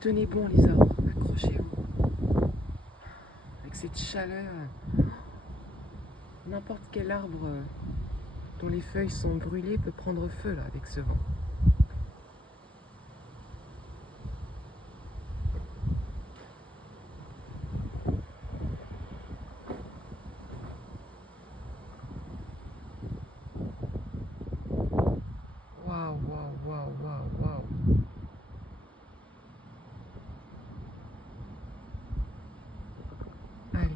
tenez bon les arbres, accrochez-vous. Avec cette chaleur, n'importe quel arbre dont les feuilles sont brûlées peut prendre feu là avec ce vent. Waouh, waouh, waouh, waouh, waouh. Allez.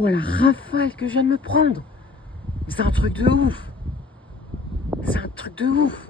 Oh la rafale que je viens de me prendre! C'est un truc de ouf! C'est un truc de ouf!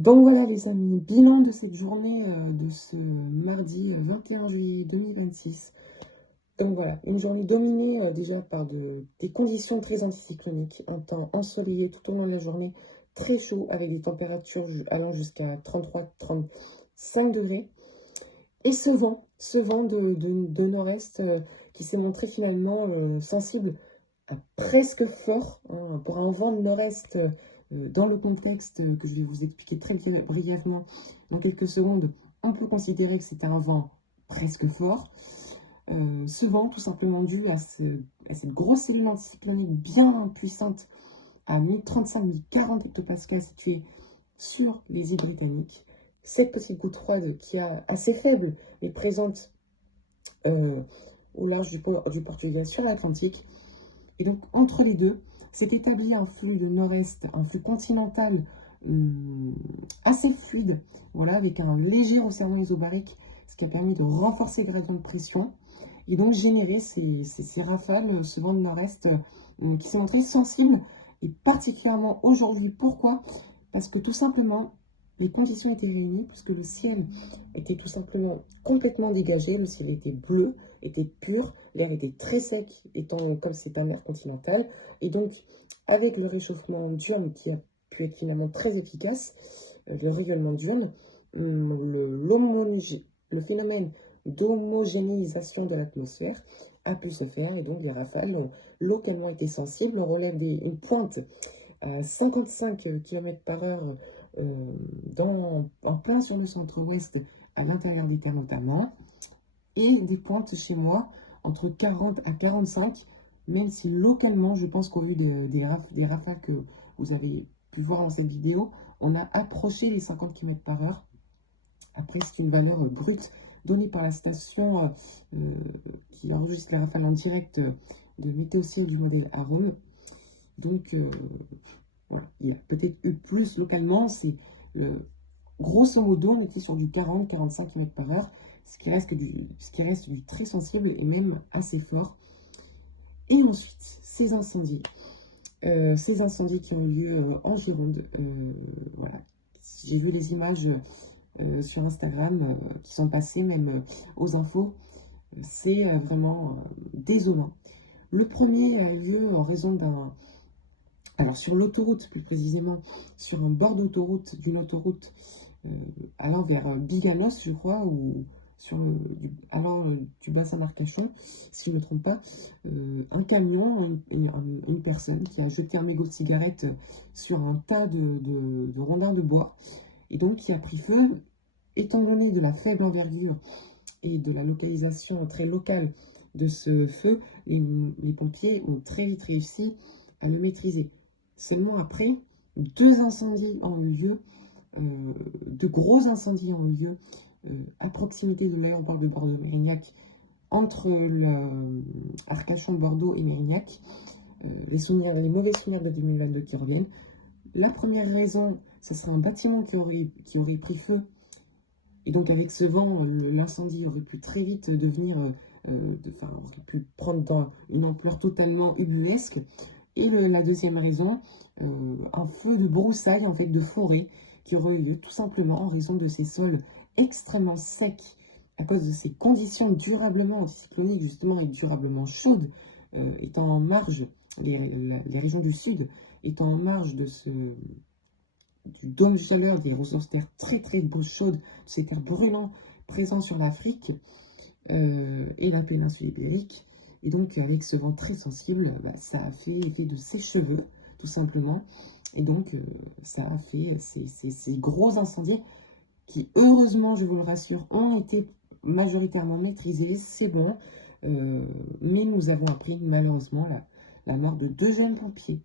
Donc voilà les amis, bilan de cette journée de ce mardi 21 juillet 2026. Donc voilà, une journée dominée déjà par des conditions très anticycloniques, un temps ensoleillé tout au long de la journée, très chaud avec des températures allant jusqu'à 33-35 degrés. Et ce vent de nord-est qui s'est montré finalement sensible à presque fort, hein, pour un vent de nord-est dans le contexte que je vais vous expliquer très brièvement dans quelques secondes. On peut considérer que c'est un vent presque fort. Ce vent, tout simplement dû à cette grosse cellule anticyclonique bien puissante à 1035-1040 hectopascales située sur les îles britanniques. Cette petite goutte froide qui est assez faible mais présente au large du Portugal sur l'Atlantique. Et donc, entre les deux, s'est établi un flux de nord-est, un flux continental assez fluide, voilà, avec un léger resserrement isobarique, ce qui a permis de renforcer le gradient de pression et donc générer ces rafales, ce vent de nord-est qui sont très sensibles, et particulièrement aujourd'hui. Pourquoi? Parce que tout simplement, les conditions étaient réunies, puisque le ciel était tout simplement complètement dégagé, le ciel était bleu, était pur, l'air était très sec, étant comme c'est un air continental, et donc avec le réchauffement diurne qui a pu être finalement très efficace, le rayonnement diurne, le phénomène d'homogénéisation de l'atmosphère a pu se faire, et donc les rafales ont localement été sensibles. On relève une pointe à 55 km/h en plein sur le centre-ouest, à l'intérieur des terres notamment, et des pointes chez moi entre 40 à 45, même si localement, je pense qu'au vu des rafales que vous avez pu voir dans cette vidéo, on a approché les 50 km/h. Après, c'est une valeur brute donnée par la station qui enregistre les rafales en direct de Météo-Ciel du modèle Arome. Donc, voilà, il y a peut-être eu plus localement. C'est grosso modo, on était sur du 40-45 km/h, ce qui reste du très sensible et même assez fort. Et ensuite, ces incendies qui ont eu lieu en Gironde, voilà. J'ai vu les images sur Instagram qui sont passées même aux infos. C'est vraiment désolant. Le premier a eu lieu en raison d'un... Alors sur l'autoroute, plus précisément, sur un bord d'autoroute, d'une autoroute allant vers Biganos, je crois, ou allant du bassin d'Arcachon, si je ne me trompe pas, un camion, une personne qui a jeté un mégot de cigarette sur un tas de rondins de bois, et donc qui a pris feu. Étant donné de la faible envergure et de la localisation très locale de ce feu, les pompiers ont très vite réussi à le maîtriser. Seulement après, deux gros incendies ont eu lieu à proximité de l'aéroport de Bordeaux-Mérignac, entre Arcachon, Bordeaux et Mérignac. Les mauvais souvenirs de 2022 qui reviennent. La première raison, ce serait un bâtiment qui aurait pris feu. Et donc avec ce vent, l'incendie aurait pu très vite devenir, aurait pu prendre dans une ampleur totalement ubuesque. Et la deuxième raison, un feu de broussailles, en fait, de forêt, qui aurait eu lieu tout simplement en raison de ces sols extrêmement secs, à cause de ces conditions durablement anticycloniques, justement, et durablement chaudes, étant en marge, les régions du sud, étant en marge du dôme de chaleur, des ressources terres très très chaudes, de ces terres brûlantes présents sur l'Afrique et la péninsule ibérique. Et donc avec ce vent très sensible, ça a fait effet de sèche-cheveux, tout simplement. Et donc ça a fait ces gros incendies qui, heureusement, je vous le rassure, ont été majoritairement maîtrisés. C'est bon, mais nous avons appris malheureusement la mort de deux jeunes pompiers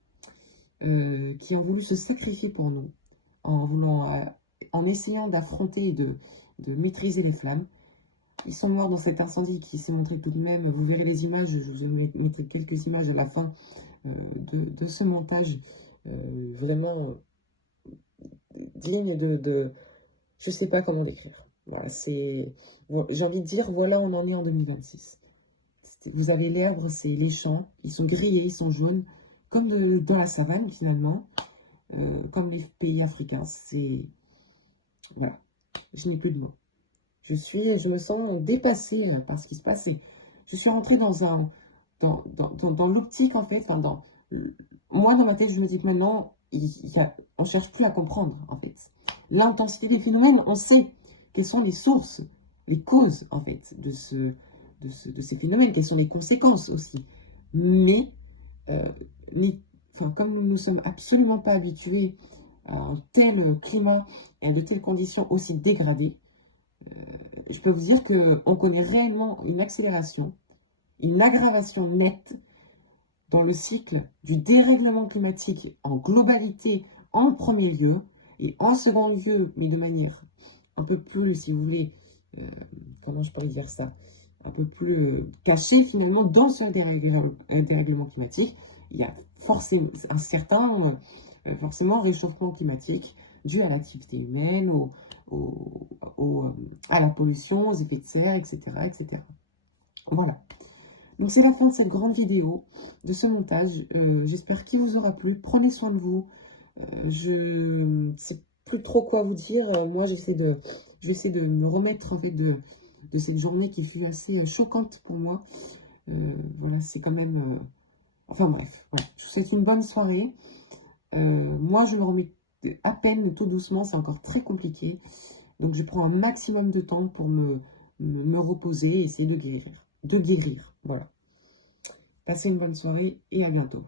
qui ont voulu se sacrifier pour nous, en essayant d'affronter et de maîtriser les flammes. Ils sont morts dans cet incendie qui s'est montré tout de même. Vous verrez les images, je vous mettrai quelques images à la fin de ce montage, vraiment digne de je ne sais pas comment décrire. Voilà, j'ai envie de dire, voilà, on en est en 2026. Vous avez l'herbe, c'est les champs, ils sont grillés, ils sont jaunes, comme dans la savane finalement, comme les pays africains. Voilà, je n'ai plus de mots. Je me sens dépassée par ce qui se passe. Et je suis rentrée dans l'optique, en fait, enfin, moi, dans ma tête, je me dis que maintenant, on ne cherche plus à comprendre, en fait. L'intensité des phénomènes, on sait quelles sont les sources, les causes, en fait, de ces phénomènes, quelles sont les conséquences aussi. Mais, comme nous ne sommes absolument pas habitués à un tel climat et à de telles conditions aussi dégradées, je peux vous dire qu'on connaît réellement une accélération, une aggravation nette dans le cycle du dérèglement climatique en globalité en premier lieu, et en second lieu, mais de manière un peu plus, si vous voulez, comment je pourrais dire ça, un peu plus cachée finalement dans ce dérèglement climatique. Il y a forcément un certain forcément réchauffement climatique dû à l'activité humaine, à la pollution, aux effets de serre, etc. etc. Voilà. Donc c'est la fin de cette grande vidéo, de ce montage. J'espère qu'il vous aura plu. Prenez soin de vous. Je ne sais plus trop quoi vous dire. Moi, j'essaie de me remettre en fait de cette journée qui fut assez choquante pour moi. Voilà, c'est quand même... Enfin bref, voilà. Je vous souhaite une bonne soirée. Moi, je me remets à peine, tout doucement. C'est encore très compliqué. Donc, je prends un maximum de temps pour me reposer et essayer de guérir. Voilà. Passez une bonne soirée et à bientôt.